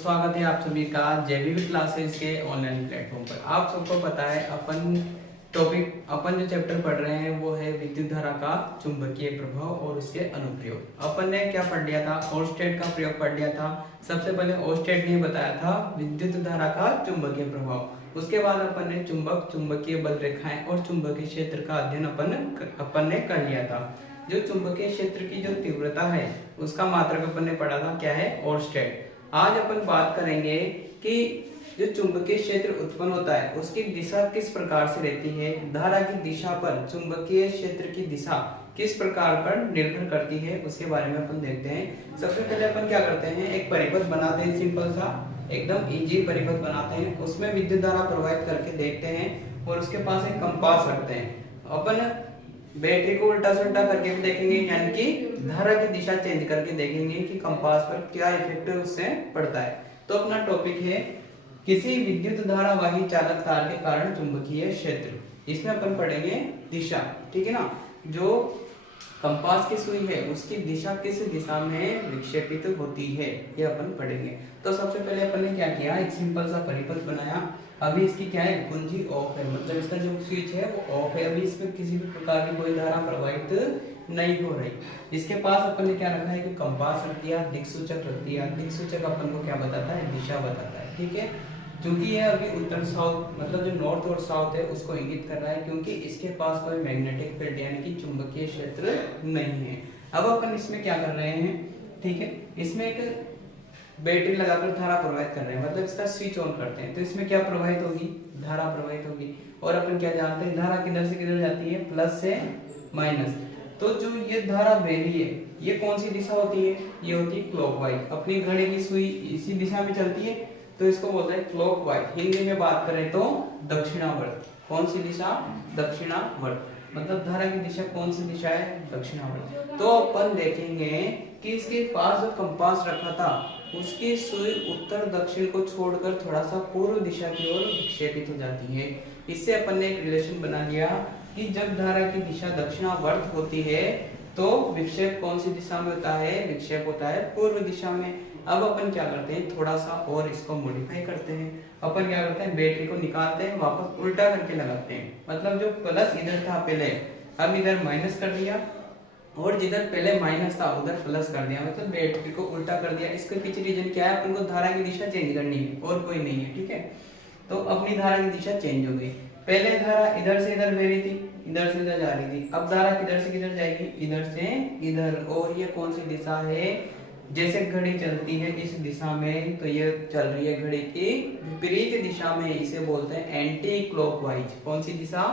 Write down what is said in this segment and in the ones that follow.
स्वागत है आप सभी का जेबीवी क्लासेस के ऑनलाइन प्लेटफॉर्म पर। आप सबको पता है अपन जो चैप्टर पढ़ रहे हैं वो है विद्युत धारा का चुंबकीय प्रभाव और उसके अनुप्रयोग। अपन ने क्या पढ़ लिया था, ओस्टेट का प्रयोग पढ़ लिया था। सबसे पहले ओस्टेट ने बताया था विद्युत धारा का चुंबकीय प्रभाव। उसके बाद अपन ने चुंबकीय बल रेखाएं और चुंबकीय क्षेत्र का अध्ययन अपन ने कर लिया था। जो चुंबकीय क्षेत्र की जो तीव्रता है उसका मात्रक अपन ने पढ़ा था, क्या है, ओस्टेट। आज अपन बात करेंगे कि जो चुंबकीय क्षेत्र उत्पन्न होता है उसकी दिशा किस प्रकार से रहती है, धारा की दिशा पर चुंबकीय क्षेत्र की दिशा किस प्रकार पर निर्भर करती है, उसके बारे में अपन देखते हैं। सबसे पहले अपन क्या करते हैं, एक परिपथ बनाते हैं, सिंपल सा एकदम इजी परिपथ बनाते हैं, उसमें विद्युत धारा प्रवाहित करके देखते हैं और उसके पास एक कंपास रखते हैं। अपन बैटरी को उल्टा सुल्टा करके भी देखेंगे, यानी कि धारा की दिशा चेंज करके देखेंगे कि कंपास पर क्या इफेक्ट उससे पड़ता है। तो अपना टॉपिक है किसी विद्युत धारावाही चालक तार के कारण चुंबकीय क्षेत्र। इसमें अपन पढ़ेंगे दिशा, ठीक है ना। जो कंपास की सुई है उसकी दिशा किस दिशा में विक्षेपित होती है, ये अपन पढ़ेंगे। तो सबसे पहले अपन ने क्या किया, एक सिंपल सा परिपथ बनाया। अभी इसकी क्या है, कुंजी ऑफ है, मतलब इसका जो स्विच है वो ऑफ है। अभी इसमें किसी भी प्रकार की कोई धारा प्रवाहित नहीं हो रही। इसके पास अपन ने क्या रखा है कि कंपास रख दिया, दिक्सूचक रख दिया। दिक्सूचक अपन को क्या बताता है, दिशा बताता है, ठीक है। क्योंकि ये अभी उत्तर साउथ, मतलब जो नॉर्थ और साउथ है उसको इंगित कर रहा है, क्योंकि इसके पास कोई मैग्नेटिक फील्ड यानी कि चुंबकीय क्षेत्र नहीं है। अब अपन इसमें क्या कर रहे हैं, ठीक है, इसमें एक बैटरी लगाकर धारा प्रवाहित कर रहे हैं, मतलब इसका स्विच ऑन करते हैं। तो इसमें क्या प्रवाहित होगी, धारा प्रवाहित होगी। और अपन क्या जानते हैं, धारा किधर से किधर जाती है, प्लस से माइनस। तो जो ये धारा बह रही है ये कौन सी दिशा होती है, ये होती है क्लॉकवाइज। अपनी घड़ी की सुई इसी दिशा में चलती है तो इसको बोलते हैं क्लॉकवाइज। हिंदी में बात करें तो दक्षिणावर्त। कौन सी दिशा, दक्षिणावर्त। मतलब धारा की दिशा कौन सी दिशा है, दक्षिणावर्त। तो अपन देखेंगे कि इसके पास जो कंपास रखा था उसकी सुई उत्तर दक्षिण को छोड़कर थोड़ा सा पूर्व दिशा की ओर विक्षेपित हो जाती है। इससे अपन ने एक रिलेशन बना लिया कि जब धारा की दिशा दक्षिणावर्त होती है तो विक्षेप कौन सी दिशा में होता है, विक्षेप होता है पूर्व दिशा में। अब अपन क्या करते हैं, थोड़ा सा और इसको मॉडिफाई करते हैं। अपन क्या करते हैं, बैटरी को निकालते हैं, वापस उल्टा करके लगाते हैं। मतलब जो प्लस इधर था पहले, अब इधर माइनस कर दिया, और जिधर पहले माइनस था उधर प्लस कर दिया, मतलब बैटरी को उल्टा कर दिया। इसके पीछे रीजन क्या है, अपन को धारा की दिशा चेंज करनी है और कोई नहीं है, ठीक है। तो अपनी धारा की दिशा चेंज हो गई। पहले धारा इधर से इधर बह रही थी, इधर से इधर जा रही थी। अब धारा किधर से किधर जाएगी, इधर से इधर। और ये कौन सी दिशा है, जैसे घड़ी चलती है इस दिशा में, तो ये चल रही है घड़ी की विपरीत दिशा में। इसे बोलते हैं एंटी क्लॉकवाइज। कौन सी दिशा,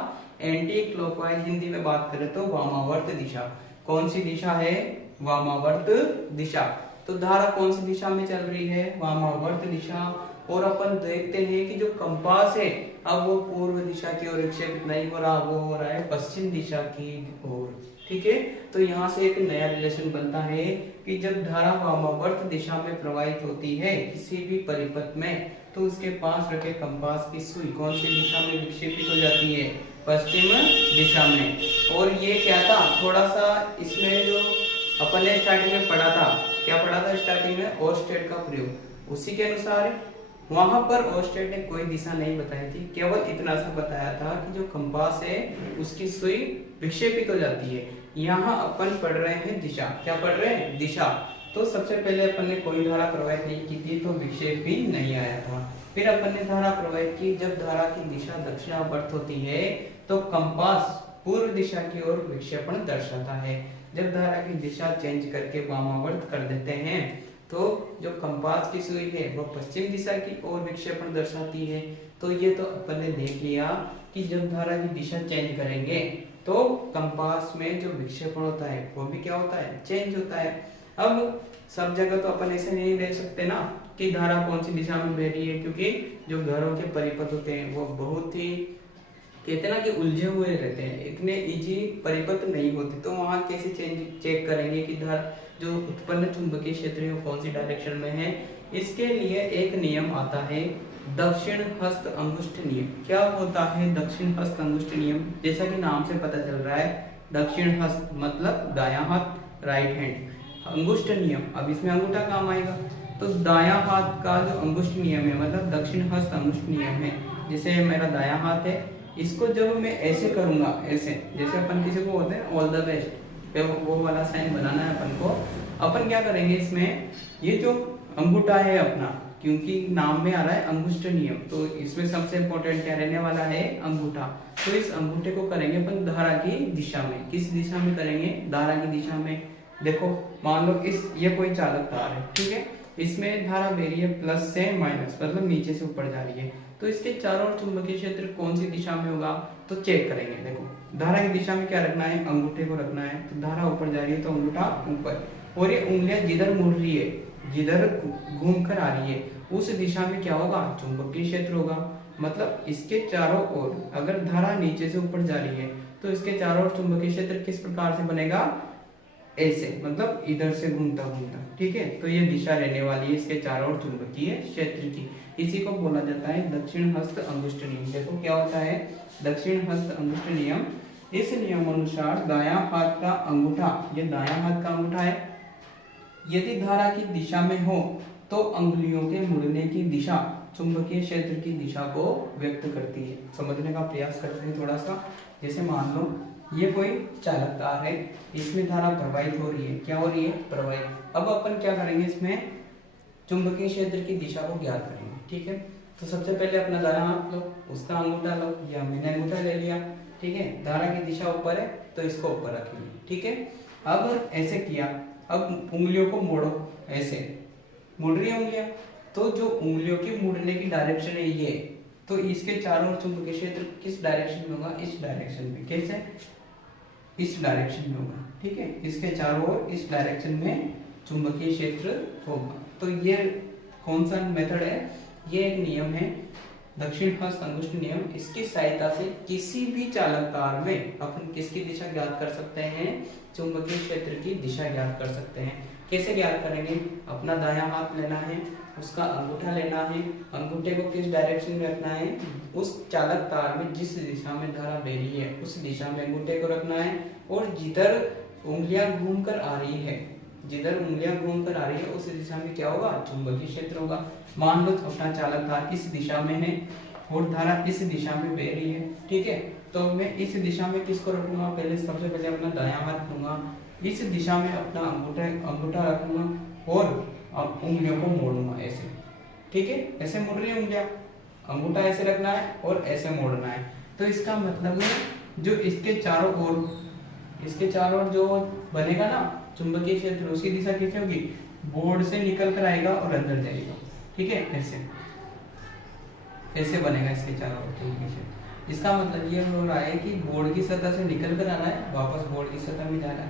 एंटी क्लॉकवाइज। हिंदी में बात करें तो वामावर्त दिशा। कौन सी दिशा है, वामावर्त दिशा। तो धारा कौन सी दिशा में चल रही है, वामावर्त दिशा। और अपन देखते हैं कि जो कंपास है अब वो पूर्व दिशा की ओर विक्षेपित नहीं हो रहा, वो हो रहा है पश्चिम दिशा की ओर, ठीक है। तो यहाँ से एक नया रिलेशन बनता है कि जब धारा वामावर्त दिशा में प्रवाहित होती है किसी भी परिपथ में, तो उसके पास रखे कंपास की सुई कौन सी दिशा में विक्षेपित हो जाती है, पश्चिम दिशा में। और ये क्या था, थोड़ा सा इसमें जो अपन ने स्टार्टिंग में पढ़ा था, क्या पढ़ा था स्टार्टिंग में, ओस्टेट का प्रयोग। उसी के अनुसार वहां पर ओस्टेट ने कोई दिशा नहीं बताई थी, केवल इतना सा बताया था कि जो कंपास है उसकी सुई विक्षेपित हो जाती है। यहाँ अपन पढ़ रहे हैं दिशा, क्या पढ़ रहे हैं, दिशा। तो सबसे पहले अपन ने कोई धारा प्रवाहित नहीं की थी तो विक्षेप भी नहीं आया था। फिर अपन ने धारा प्रवाहित की, जब धारा की दिशा दक्षिणावर्त होती है तो कंपास पूर्व दिशा की ओर विक्षेपण दर्शाता है। जब धारा की दिशा चेंज करके वामावर्त कर देते हैं तो जो कंपास की सुई है वो पश्चिम दिशा की ओर विक्षेपण दर्शाती है। तो ये तो अपन ने देख लिया कि जब धारा की दिशा चेंज करेंगे तो कंपास में जो विक्षेपण होता है वो भी क्या होता है, चेंज होता है। अब सब जगह तो अपन ऐसे नहीं देख सकते ना कि धारा कौन सी दिशा में बह रही है, क्योंकि जो घरों के परिपथ होते हैं वो बहुत ही, कहते हैं ना कि उलझे हुए रहते हैं, इतने इजी परिपथ नहीं होते। तो वहां कैसे चेक करेंगे कि धारा जो उत्पन्न चुंबकीय क्षेत्र है वो कौन सी डायरेक्शन में है। इसके लिए एक नियम आता है, दक्षिण हस्त अंगुष्ठ नियम। क्या होता है दक्षिण हस्त अंगुष्ठ नियम, जैसा कि नाम से पता चल रहा है, दक्षिण हस्त मतलब दायां हाथ, राइट हैंड। अंगुष्ठ नियम, अब इसमें अंगूठा काम आएगा। तो दायां हाथ का जो अंगुष्ठ नियम है, मतलब दक्षिण हस्त अंगुष्ठ नियम है, जैसे मेरा दायां हाथ है, इसको जब मैं ऐसे करूंगा, ऐसे जैसे अपन किसी को बोलते हैं ऑल द बेस्ट, वो वाला साइन बनाना है अपन को। अपन क्या करेंगे इसमें, ये जो अंगूठा है अपना, क्योंकि नाम में आ रहा है अंगुष्ठ नियम, तो इसमें सबसे इंपॉर्टेंट क्या रहने वाला है, अंगूठा। तो इस अंगूठे को करेंगे अपन धारा की दिशा में। किस दिशा में करेंगे, धारा की दिशा में। देखो मान लो ये कोई चालक तार है, ठीक है, इसमें धारा बह रही है प्लस से माइनस, मतलब नीचे से ऊपर जा रही है, तो इसके चारों ओर चुंबकीय क्षेत्र कौन सी दिशा में होगा, तो चेक करेंगे। देखो धारा की दिशा में क्या रखना है, अंगूठे को रखना है, तो धारा ऊपर जा रही है तो अंगूठा ऊपर, और ये उंगलियां जिधर मुड़ रही है, जिधर घूम कर आ रही है, उस दिशा में क्या होगा, चुंबकीय क्षेत्र होगा। मतलब इसके चारों ओर अगर धारा नीचे से ऊपर जा रही है तो इसके चारों ओर चुंबकीय क्षेत्र किस प्रकार से बनेगा, ऐसे, मतलब इधर से घूमता घूमता, ठीक है। तो ये दिशा रहने वाली है इसके चारों ओर चुंबकीय क्षेत्र की। इसी को बोला जाता है दक्षिण हस्त अंगुष्ठ नियम। देखो क्या होता है दक्षिण हस्त अंगुष्ठ नियम। इस नियम अनुसार दायां हाथ का अंगूठा, ये दायां हाथ का अंगूठा है, यदि धारा की दिशा में हो तो अंगुलियों के मुड़ने की दिशा चुंबकीय क्षेत्र की दिशा को व्यक्त करती है। समझने का प्रयास करते हैं थोड़ा सा। जैसे मान लो ये कोई चालक तार है, इसमें धारा प्रवाहित हो रही है, क्या हो रही है, प्रवाहित। अब अपन क्या करेंगे, इसमें चुंबकीय क्षेत्र की दिशा को ज्ञात करेंगे, ठीक है। तो सबसे पहले अपना दायां हाथ लो, उसका अंगूठा लो, या मैंने अंगूठा ले लिया, ठीक है। धारा की दिशा ऊपर है तो इसको ऊपर रखेंगे, ठीक है। अब ऐसे किया, अब उंगलियों को मोड़ो, ऐसे मुड़ रही है उंगलियां, तो जो उंगलियों की मुड़ने की डायरेक्शन है ये, तो इसके चारों ओर चुंबकीय क्षेत्र किस डायरेक्शन में होगा, इस डायरेक्शन में। कैसे, इस डायरेक्शन में होगा, ठीक है। इसके चारों ओर इस डायरेक्शन में चुंबकीय क्षेत्र होगा। तो ये कौन सा मेथड है, ये एक नियम है दक्षिण हस्त अंगुष्ठ नियम। इसकी सहायता से किसी भी चालक तार में अपन किसकी दिशा ज्ञात कर सकते हैं, चुंबकीय क्षेत्र की दिशा ज्ञात कर सकते हैं। कैसे ज्ञात करेंगे, अपना दायां हाथ लेना है, उसका अंगूठा लेना है, अंगूठे को किस डायरेक्शन में रखना है, उस चालक तार में जिस दिशा में धारा बह रही है उस दिशा में अंगूठे को रखना है, और जिधर उंगलियां घूम कर आ रही है, जिधर उंगलियां घूम कर आ रही है उस दिशा में क्या होगा, चुंबकीय क्षेत्र होगा। मान लो अपना चालक तार इस दिशा में है और धारा इस दिशा में बह रही है, ठीक है। तो मैं इस दिशा में किसको रखूंगा, पहले सबसे पहले अपना दायां हाथ लूंगा, इस दिशा में अपना अंगूठा रखूंगा और उंगलियों को मोड़ूंगा ऐसे, ठीक है। ऐसे मुड़ रही है उंगलियां, अंगूठा ऐसे रखना है और ऐसे मोड़ना है। तो इसका मतलब है जो इसके चारों ओर जो बनेगा ना चुंबकीय क्षेत्र, उसकी दिशा कैसे होगी, बोर्ड से निकल कर आएगा और अंदर जाएगा, ठीक है। ऐसे बनेगा इसके चारों ओर चुंबकीय क्षेत्र। इसका मतलब ये हो रहा है कि बोर्ड की सतह से निकल कर आना है, वापस बोर्ड की सतह में जाना है,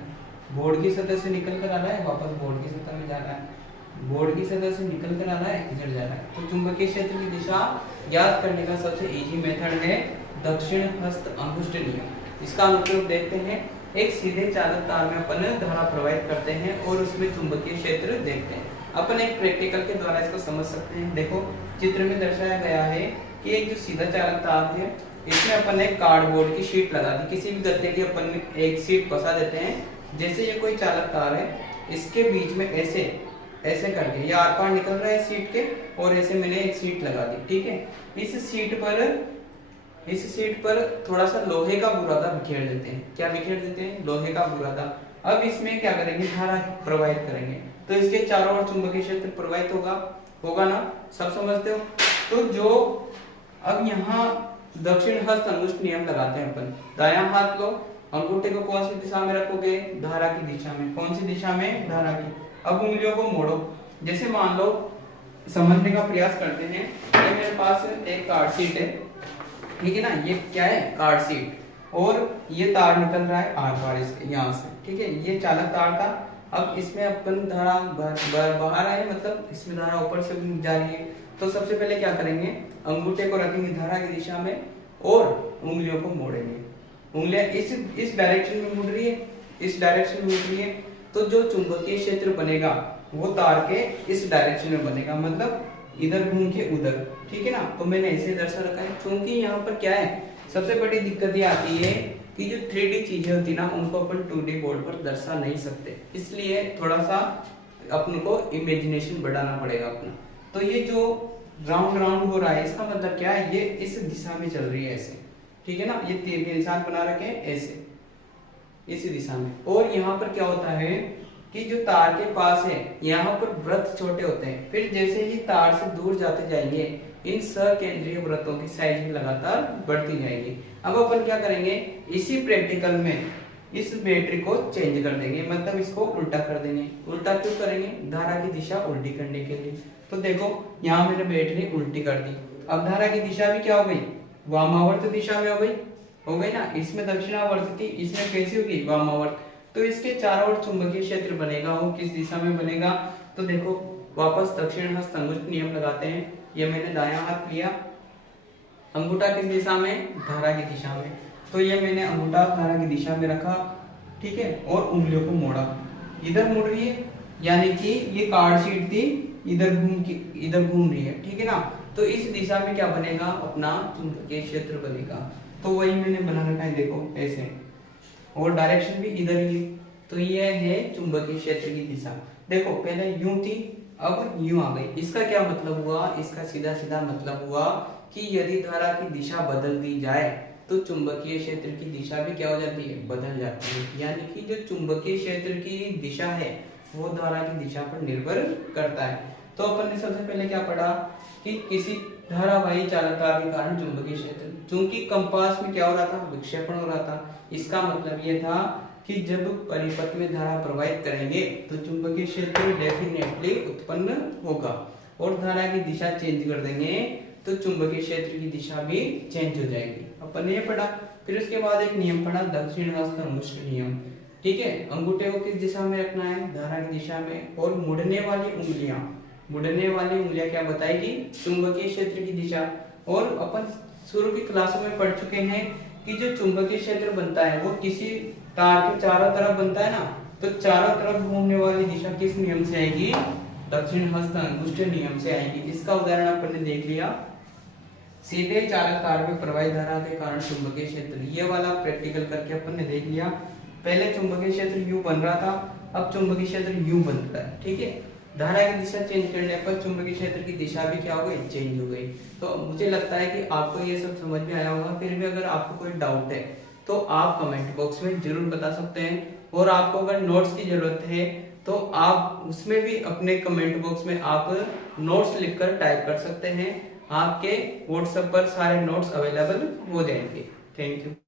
बोर्ड की सतह से निकल कर आना है, वापस बोर्ड की सतह में जाना है, बोर्ड की सतह से निकल कर आना है, इधर जाना है। तो चुंबकीय क्षेत्र की दिशा ज्ञात करने का सबसे इजी मेथड है दक्षिण हस्त अंगुष्ठ नियम। इसका अनुप्रयोग देखते हैं। एक सीधे चालक तार में अपन धारा प्रवाहित करते हैं और उसमें चुंबकीय क्षेत्र देखते हैं। अपन एक प्रैक्टिकल के द्वारा इसको समझ सकते हैं। देखो चित्र में दर्शाया गया है कि एक जो सीधा चालक तार है, इसमें अपन एक कार्डबोर्ड की शीट लगा दी, किसी भी गत्ते की अपन एक शीट फंसा देते हैं। जैसे ये कोई चालक तार है, इसके बीच में ऐसे करके ये आर पार निकल रहा है सीट के, और ऐसे मैंने एक सीट लगा दी, ठीक है। इस सीट पर थोड़ा सा लोहे का बुरादा बिखेर देते हैं। क्या बिखेर देते हैं, लोहे का बुरादा। अब इसमें क्या करेंगे, धारा प्रवाहित करेंगे, तो इसके चारों ओर चुंबकीय क्षेत्र प्रवाहित होगा ना, सब समझते हो। तो जो अब यहाँ दक्षिण हस्त अंगुष्ठ नियम लगाते हैं अपन। दायां हाथ लो, अंगूठे को कौन सी दिशा में रखोगे, धारा की दिशा में। कौन सी दिशा में, धारा की। अब उंगलियों को मोड़ो। जैसे मान लो, समझने का प्रयास करते हैं, ये मेरे पास एक कार्ड शीट है, ठीक है ना, ये क्या है, कार्ड शीट, और ये तार निकल रहा है आर पार इसके यहाँ से, ठीक है। ये चालक तार था। अब इसमें अपन धारा बाहर आए, मतलब इसमें धारा ऊपर से जा रही है। तो सबसे पहले क्या करेंगे, अंगूठे को रखेंगे धारा की दिशा में और उंगलियों को मोड़ेंगे। उंगलियां इस डायरेक्शन में मुड़ रही है, इस डायरेक्शन में मुड़ रही है, तो जो चुंबकीय क्षेत्र बनेगा वो तार के इस डायरेक्शन में बनेगा, मतलब इधर घूम के उधर, ठीक है ना। तो मैंने ऐसे दर्शा रखा है, क्योंकि यहाँ पर क्या है, सबसे बड़ी दिक्कत ये आती है कि जो 3D चीजें होती है ना, उनको अपन 2D बोर्ड पर दर्शा नहीं सकते, इसलिए थोड़ा सा अपन को इमेजिनेशन बढ़ाना पड़ेगा अपना। तो ये जो राउंड राउंड हो रहा है इसका मतलब क्या है, ये इस दिशा में चल रही है ऐसे, ठीक है ना, ये तीर के निशान बना रखे हैं ऐसे इसी दिशा में। और यहाँ पर क्या होता है कि जो तार के पास है यहाँ पर वृत्त छोटे होते हैं, फिर जैसे ही तार से दूर जाते जाएंगे इन सकेंद्रीय वृत्तों की साइज भी लगातार बढ़ती जाएगी। अब अपन क्या करेंगे, इसी प्रैक्टिकल में इस बैटरी को चेंज कर देंगे, मतलब इसको उल्टा कर देंगे। उल्टा क्यों करेंगे, धारा की दिशा उल्टी करने के लिए। तो देखो यहाँ मैंने बैटरी उल्टी कर दी, अब धारा की दिशा भी क्या हो गई, वामावर्त दिशा में हो गई ना। इसमें दक्षिणावर्त थी, इसमें कैसी होगी, वामावर्त। तो इसके चारों ओर चुंबकीय क्षेत्र बनेगा, वो किस दिशा में बनेगा, तो देखो वापस दक्षिण हस्त अंगुष्ठ नियम लगाते हैं। ये मैंने दायां हाथ लिया, अंगूठा किस दिशा में, धारा की दिशा में। तो ये मैंने अंगूठा धारा की दिशा में रखा, ठीक है, और उंगलियों को मोड़ा, इधर मुड़ रही है, यानी कि ये कार्ड शीट थी इधर घूम रही है, ठीक है ना। तो इस दिशा में क्या बनेगा, अपना चुंबकीय क्षेत्र बनेगा। तो वही मैंने बना रखा है, देखो ऐसे, और डायरेक्शन भी इधर ही है। तो ये है चुंबकीय क्षेत्र की दिशा। देखो पहले यूं थी, अब यूं आ गई। इसका क्या मतलब हुआ, इसका सीधा सीधा मतलब हुआ कि यदि धारा की दिशा बदल दी जाए तो चुंबकीय क्षेत्र की दिशा भी क्या हो जाती है, बदल जाती है। यानी कि जो चुंबकीय क्षेत्र की दिशा है वो धारा की दिशा पर निर्भर करता है। तो अपन ने सबसे पहले क्या पढ़ा कि किसी धारावाही चालकता के कारण चुंबकीय क्षेत्र, चूंकि कंपास में क्या हो रहा था, विक्षेपण हो रहा था, इसका मतलब ये था कि जब परिपथ में धारा प्रवाहित करेंगे तो चुंबकीय क्षेत्र डेफिनेटली उत्पन्न होगा, और धारा की दिशा चेंज कर देंगे तो चुंबकीय क्षेत्र की दिशा भी चेंज हो जाएगी। अपन ने ये पढ़ा। फिर उसके बाद एक नियम पढ़ा, दक्षिण हस्त अंगुष्ठ नियम, ठीक है। अंगूठे को किस दिशा में रखना है, धारा की दिशा में, और मुड़ने वाली उंगलियां क्या बताएगी, चुंबकीय क्षेत्र की दिशा। और अपन शुरू की क्लासों में पढ़ चुके हैं कि जो चुंबकीय क्षेत्र बनता है वो किसी तार के चारों तरफ बनता है ना, तो चारों तरफ घूमने वाली दिशा किस नियम से आएगी, दक्षिण हस्त अंगुष्ठ नियम से आएगी। इसका उदाहरण अपन ने देख लिया, सीधे चालक तार में प्रवाहित धारा के कारण चुंबकीय क्षेत्र, ये वाला प्रैक्टिकल करके अपन ने देख लिया। पहले चुंबकीय क्षेत्र यू बन रहा था, अब चुंबकीय क्षेत्र यू बन रहा है, ठीक है। धारा की दिशा चेंज करने पर चुंबकीय क्षेत्र की दिशा भी क्या हो गई, चेंज हो गई। तो मुझे लगता है कि आपको ये सब समझ में आया होगा। फिर भी अगर आपको कोई डाउट है तो आप कमेंट बॉक्स में जरूर बता सकते हैं, और आपको अगर नोट्स की जरूरत है तो आप उसमें भी अपने कमेंट बॉक्स में आप नोट्स लिखकर टाइप कर सकते हैं। आपके व्हाट्सएप पर सारे नोट्स अवेलेबल हो जाएंगे। Thank you.